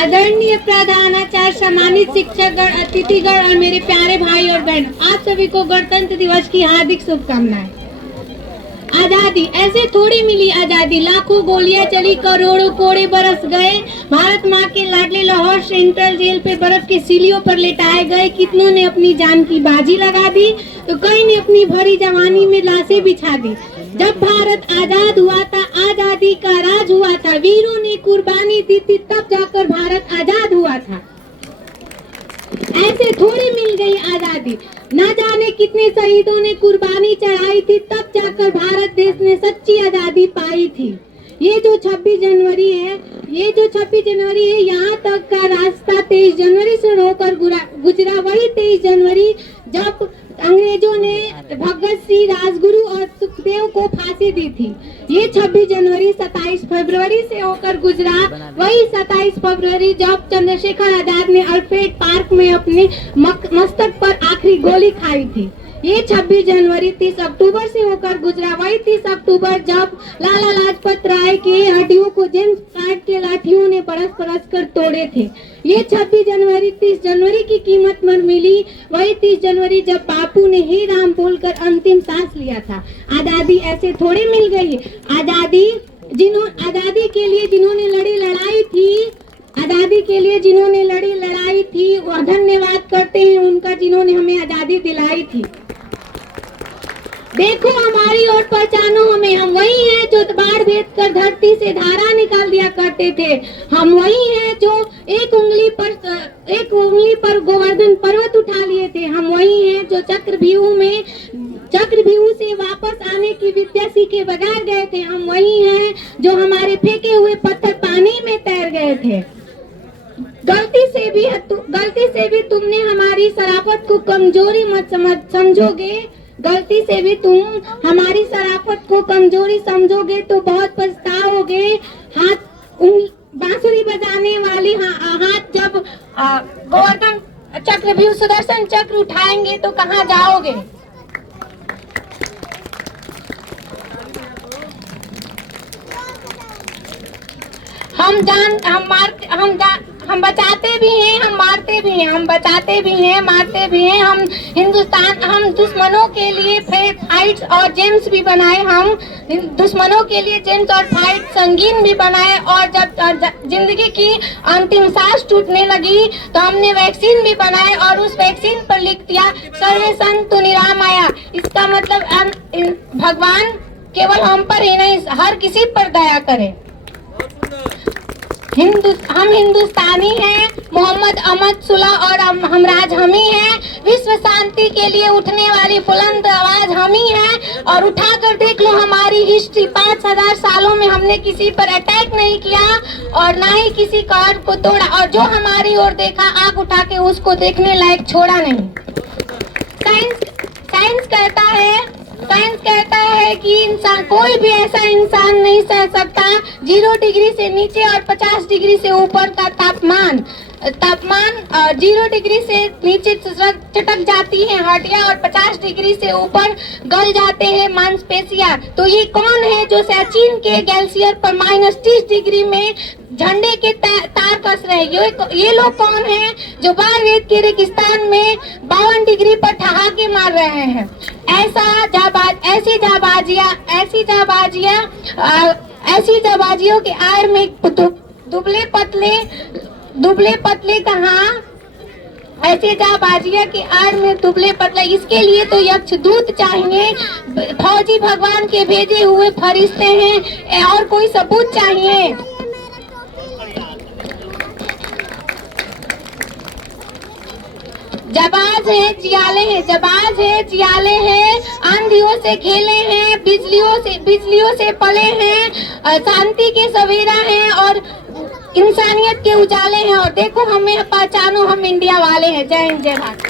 आदरणीय प्रधानाचार्य, सम्मानित शिक्षकगण, अतिथिगण और मेरे प्यारे भाई और बहन, आप सभी को गणतंत्र दिवस की हार्दिक शुभकामनाएं। आजादी ऐसे थोड़ी मिली आजादी, लाखों गोलियां चली, करोड़ों कोड़े बरस गए, भारत माँ के लाडले लाहौर सेंट्रल जेल पे बर्फ के सीलियों पर लेटाए गए। कितनों ने अपनी जान की बाजी लगा दी तो कई ने अपनी भरी जवानी में लाशें बिछा दी। जब भारत आजाद हुआ था, आजादी का राज हुआ था, वीरों ने कुर्बानी दी थी, तब जाकर भारत आजाद हुआ था। ऐसे थोड़ी मिल गई आजादी, न जाने कितने शहीदों ने कुर्बानी चढ़ाई थी, तब जाकर भारत देश ने सच्ची आजादी पाई थी। ये जो 26 जनवरी है, यहाँ तक का रास्ता 23 जनवरी से होकर गुजरा। वही 23 जनवरी जब अंग्रेजों ने भगत सिंह, राजगुरु और सुखदेव को फांसी दी थी। ये 26 जनवरी 27 फरवरी से होकर गुजरा। वही 27 फरवरी जब चंद्रशेखर आजाद ने अल्फ्रेड पार्क में अपने मस्तक पर आखिरी गोली खाई थी। ये 26 जनवरी 30 अक्टूबर से होकर गुजरा। वही 30 अक्टूबर जब लाला लाजपत राय के हड्डियों को जेम्स कार्ड के लाठियों ने परस कर तोड़े थे। ये 26 जनवरी 30 जनवरी की कीमत पर मिली। वही 30 जनवरी जब बापू ने हे राम बोलकर अंतिम सांस लिया था। आजादी ऐसे थोड़ी मिल गई। आजादी के लिए जिन्होंने लड़ी लड़ाई थी, वह धन्यवाद करते हैं उनका, जिन्होंने हमें आजादी दिलाई थी। देखो हमारी और पहचानो हमें, हम वही हैं जो बाढ़ भेद कर धरती से धारा निकाल दिया करते थे। हम वही हैं जो एक उंगली पर गोवर्धन पर्वत उठा लिए थे। हम वही हैं जो चक्रव्यूह से वापस आने की विद्या सीखे बगैर गए थे। हम वही हैं जो हमारे फेंके हुए पत्थर पानी में तैर गए थे। गलती से भी तुमने हमारी शराफत को कमजोरी मत समझोगे। गलती से भी तुम हमारी शराफत को कमजोरी समझोगे तो बहुत पछताओगे। बांसुरी बजाने वाली हाथ जब गोवर्धन चक्रव्यूह सुदर्शन चक्र उठाएंगे तो कहाँ जाओगे। हम बचाते भी हैं, हम मारते भी हैं। हम बचाते भी हैं, मारते भी हैं। हम दुश्मनों के लिए फाइट्स और जेम्स भी बनाए। हम दुश्मनों के लिए जेम्स और फाइट संगीन भी बनाए। और जब जिंदगी की अंतिम सांस टूटने लगी तो हमने वैक्सीन भी बनाए और उस वैक्सीन पर लिख दिया सर्वे संतु निरामया। इसका मतलब भगवान केवल हम पर ही नहीं, हर किसी पर दया करे। हम हिंदुस्तानी हैं, मोहम्मद अहमद सुलह और हमराज हम ही हैं। विश्व शांति के लिए उठने वाली बुलंद आवाज हम ही हैं। और उठाकर देख लो हमारी हिस्ट्री, 5000 सालों में हमने किसी पर अटैक नहीं किया और ना ही किसी कार को तोड़ा। और जो हमारी ओर देखा, आंख उठा के उसको देखने लायक छोड़ा नहीं। साइंस कहता है कि इंसान, कोई भी ऐसा इंसान नहीं सह सकता 0 डिग्री से नीचे और 50 डिग्री से ऊपर का तापमान 0 डिग्री से नीचे चटक जाती है हड्डियां और 50 डिग्री से ऊपर गल जाते हैं मांसपेशियां। तो ये कौन है जो सचिन के ग्लेशियर पर -30 डिग्री में झंडे के तार कस रहे हैं। ये लोग कौन हैं जो बारवेद के रेगिस्तान में 52 डिग्री पर ठहाके मार रहे हैं। ऐसी जाबाजियों के आड़ में दुबले पतले कहाँ, ऐसे जाबाजिया के आड़ में दुबले पतले। इसके लिए तो यक्ष दूत चाहिए, फौजी भगवान के भेजे हुए फरिश्ते हैं, और कोई सबूत चाहिए। जबाज है जियाले हैं, आंधियों से खेले हैं, बिजलियों से पले हैं, शांति के सवेरा हैं और इंसानियत के उजाले हैं। और देखो हमें पहचानो, हम इंडिया वाले हैं। जय हिंद, जय भारत।